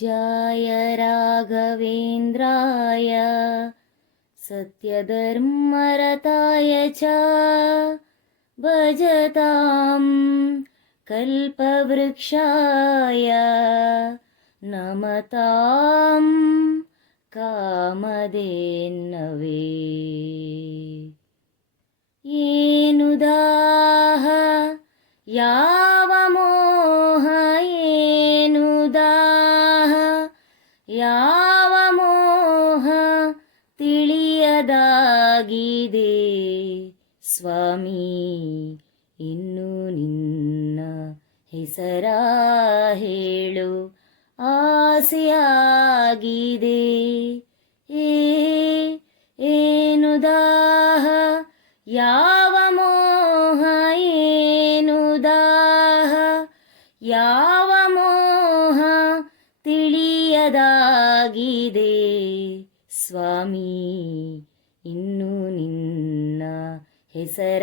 जाय राघवेन्द्राय सत्यधर्मरताय च भजतां कल्पवृक्षाय नमतां कामदेन्नवे येनुदाः या ತಿಳಿಯದಾಗಿದೆ. ಸ್ವಾಮಿ, ಇನ್ನು ನಿನ್ನ ಹೆಸರ ಹೇಳು. ಆಸೆಯಾಗಿದೆ. ಏ ಏನುದಾಹ ಯಾವ ಮೋಹ? ಏನುದಾಹ ಯಾವ ಮೋಹ ತಿಳಿಯದಾಗಿದೆ? ಸ್ವಾಮಿ, ಇನ್ನು ನಿನ್ನ ಹೆಸರ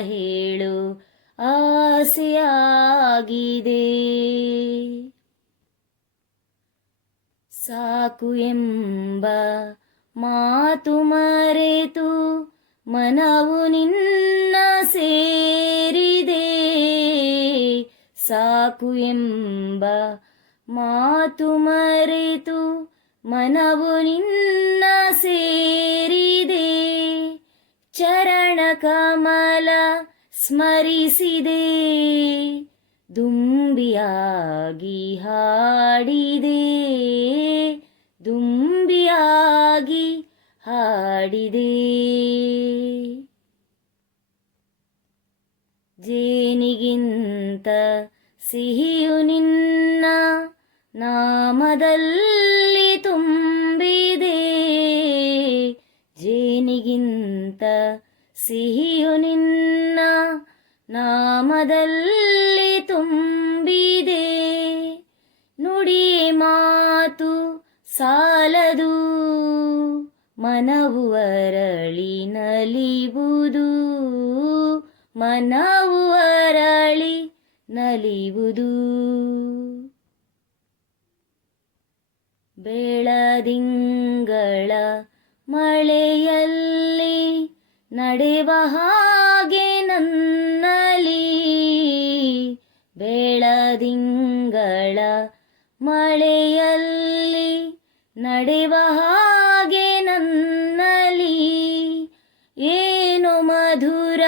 ಹೇಳು, ಆಸೆಯಾಗಿದೆ. ಸಾಕು ಎಂಬ ಮಾತು ಮರೆತು ಮನವು ನಿನ್ನ ಸೇರಿದೆ. ಸಾಕು ಎಂಬ ಮಾತು ಮರೆತು ಮನವು ನಿನ್ನ ಸೇರಿದೆ. ಚರಣ ಕಮಲ ಸ್ಮರಿಸಿದೆ. ದುಂಬಿಯಾಗಿ ಹಾಡಿದೆ. ದುಂಬಿಯಾಗಿ ಹಾಡಿದೆ. ಜೇನಿಗಿಂತ ಸಿಹಿಯು ನಿನ್ನ ನಾಮದಲ್ಲಿ. ಜೇನಿಗಿಂತ ಸಿಹಿಯು ನಿನ್ನ ನಾಮದಲ್ಲಿ ತುಂಬಿದೆ. ನುಡಿ ಮಾತು ಸಾಲದು, ಮನವು ಅರಳಿ ನಲಿಬುದು ಮನವು ಅರಳಿ ನಲಿಬುದು ಬೆಳದಿಂಗಳ ಮಳೆಯಲ್ಲಿ ನಡೆವ ಹಾಗೆ ನನ್ನಲಿ ಬೆಳದಿಂಗಳ ಮಳೆಯಲ್ಲಿ ನಡೆವ ಹಾಗೆ ನನ್ನಲಿ ಏನು ಮಧುರ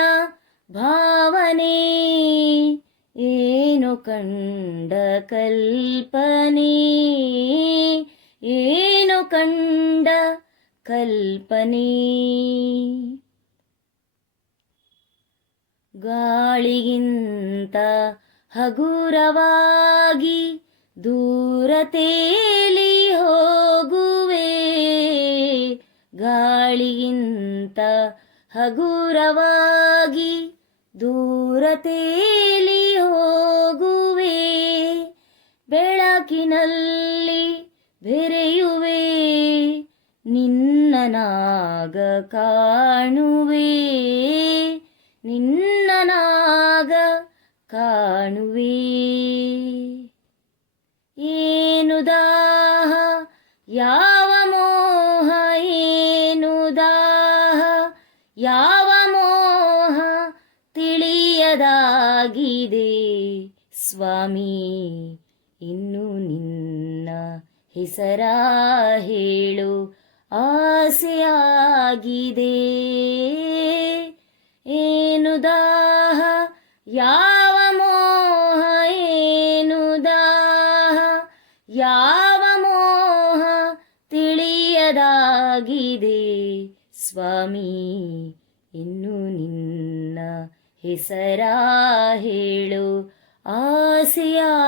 ಭಾವನೆ, ಏನು ಕಂಡ ಕಲ್ಪನೆ, ಏನು ಕಂಡ ಕಲ್ಪನೆ. ಗಾಳಿಗಿಂತ ಹಗುರವಾಗಿ ದೂರ ತೇಲಿ ಹೋಗುವೆ. ಗಾಳಿಗಿಂತ ಹಗುರವಾಗಿ ದೂರ ತೇಲಿ ಹೋಗುವೆ. ಬೆಳಕಿನಲ್ಲಿ ಬೆರೆಯುವೆ. ನಿನ್ನ ನಾಗ ಕಾಣುವೆ. ಏನು ದಾಹ, ಯಾವ ಮೋಹ, ಏನು ದಾಹ, ಯಾವ ಮೋಹ ತಿಳಿಯದಾಗಿದೆ ಸ್ವಾಮಿ. ಇನ್ನು ನಿನ್ನ ಹೆಸರ ಹೇಳು, ಆಸೆಯಾಗಿದೆ. ಏನು ದಾಹ, ಯಾವ ಯಾವ ಮೋಹ ತಿಳಿಯದಾಗಿದೆ? ಸ್ವಾಮಿ ಇನ್ನು ನಿನ್ನ ಹೆಸರ ಹೇಳು. ಆಸೆಯಾಗಿದೆ.